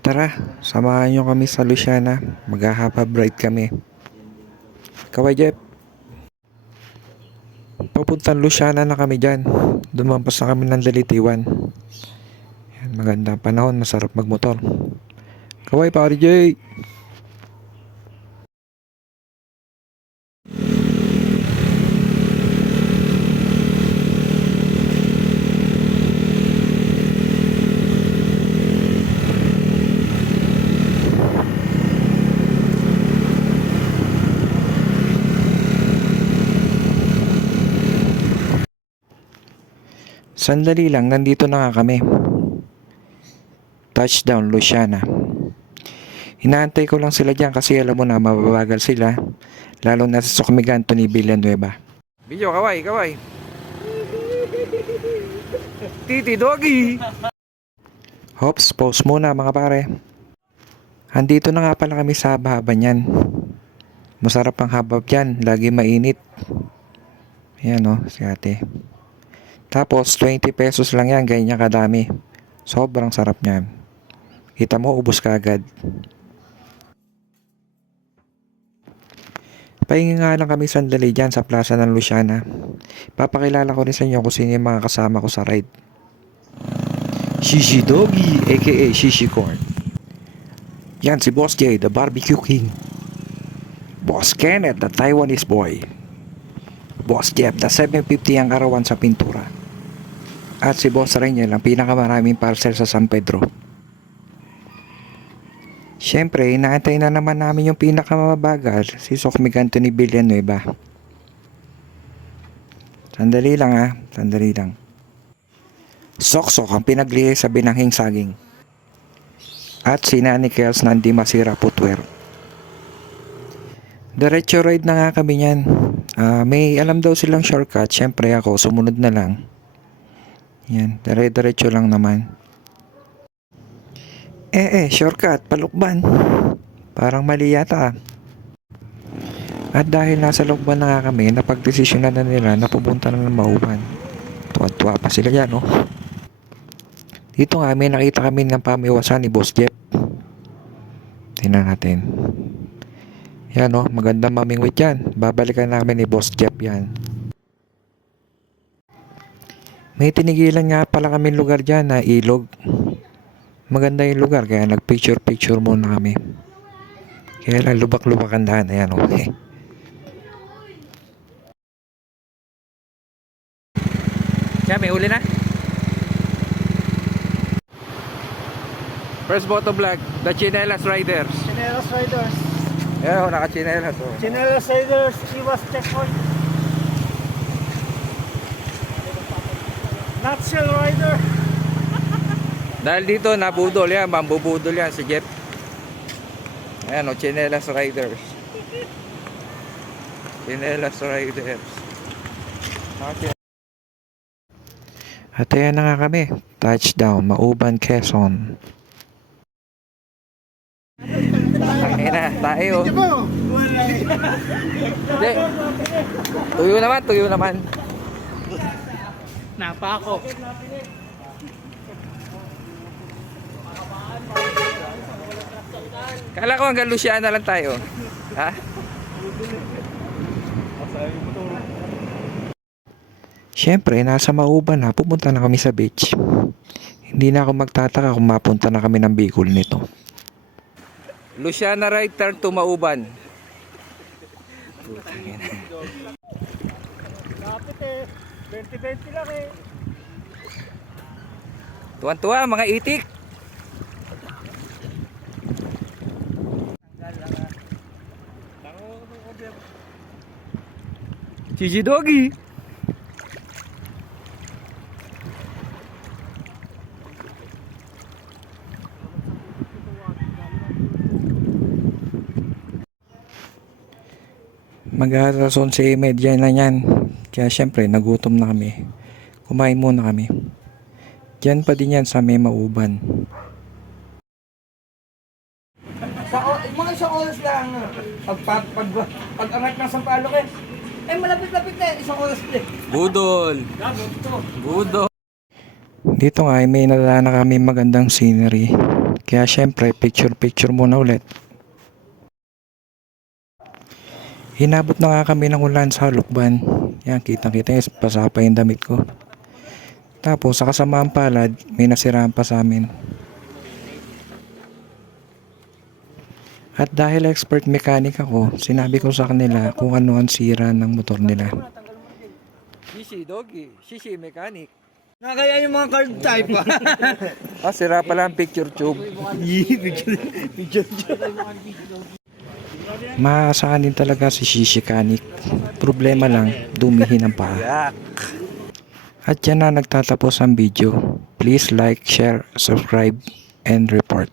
Tara, samahan nyo kami sa Luciana. Maghahaba ride kami. Kaway Jeff, papuntang Luciana na kami dyan. Dumampas na kami ng Dalitiwan. Yan, magandang panahon, masarap magmotor. Kaway pare Jay. Sandali lang, nandito na nga kami. Touchdown, Luciana. Inaantay ko lang sila dyan kasi alam mo na mababagal sila. Lalo na sa Sokmigan, Tony Villanueva. Video, kaway, kaway. Titi Doggy. Hops, pause muna mga pare. Andito na nga pala kami sa haba-haba niyan. Masarap ang habab dyan, lagi mainit. Ayan o, si ate. Tapos 20 pesos lang yan, ganyan kadami. Sobrang sarap niyan. Kita mo, ubos ka agad. Pahingi nga lang kami sandali dyan sa plaza ng Luciana. Papakilala ko rin sa inyo kung sino yung mga kasama ko sa ride. Shishi Doggy, aka Shishi Corn. Yan si Boss J, the Barbecue King. Boss Kenneth, the Taiwanese boy. Boss Jeff, the 750 ang karawan sa pintura. At si Boss Rainiel, ang pinakamaraming parcel sa San Pedro. Siyempre, inaantay na naman namin yung pinakamabagal, si Sokmigan Tony Villanueva. Sandali lang ha, sandali lang. Sok-sok ang pinaglihi sa binanghing saging. At si Nani Kels na hindi masira footwear. Diretso ride na nga kami niyan. May alam daw silang shortcut, siyempre ako, sumunod na lang. Yan, dire-diretso lang naman. Shortcut, palukban. Parang mali yata. At dahil nasa lukban na nga kami, napagdesisyonan na nila na pupunta na ng Mauban. Tuwa-tuwa pa sila yan, no? Dito nga, may nakita kami ng pamiwasan ni Boss Jeff. Tingnan natin. Yan, no? Magandang mamingwit yan. Babalikan namin ni Boss Jeff yan. May tinigilan nga pala kami lugar dyan na ilog. Maganda yung lugar kaya nag-picture muna kami. Kaya lang lubak-lubak ang daan. Ayan, okay. Siya, may uli na. First photo vlog, the Chinelas Riders. Chinelas Riders. Ayan, naka-chinelas. Oh. Chinelas Riders, Iwas Checkpoint. Nutshell Rider. Dahil dito, nabudol yan. Mambubudol yan si Jeff. Ayan, o, Chinelas Riders. Chinelas Riders. Okay. At ayan na nga kami. Touchdown, Mauban, Quezon. Ayan na, tayo. Hindi. Tuyo naman. Napa ako. Kala ko hanggang Luciana lang tayo. Ha? Siyempre, nasa Mauban na, pupunta na kami sa beach. Hindi na ako magtataka kung mapunta na kami ng Bicol nito. Luciana right turn to Mauban. Putang ina. Kapit eh. 20-20 lang eh. Tuwan-tuwa, mga itik. Gigi Doggy. Mag-alas 11:30 na yan. Kaya syempre, nagutom na kami. Kumain muna kami. Diyan pa din yan sa may Mauban. Mga isang oras lang. Pag-angat ng Sampaloc malapit-lapit na isang oras din. Budol. Budol. Dito nga ay may nadala na kami magandang scenery. Kaya syempre, picture muna ulit. Hinabot na nga kami ng ulan sa Lukban. Yan, kitang-kita yung basa pa yung damit ko. Tapos sa kasamaan palad, may nasiraan pa sa amin. At dahil expert mechanic ako, sinabi ko sa kanila kung ano ang sira ng motor nila. Shishi, doggy. Shishi, mechanic. Nakakaya yung mga card type ah. Ah, sira pala ang picture tube. Picture. Maaasahan din talaga si Shishi Mechanic. Problema lang, dumihin ang paa. At yan na nagtatapos ang video. Please like, share, subscribe, and report.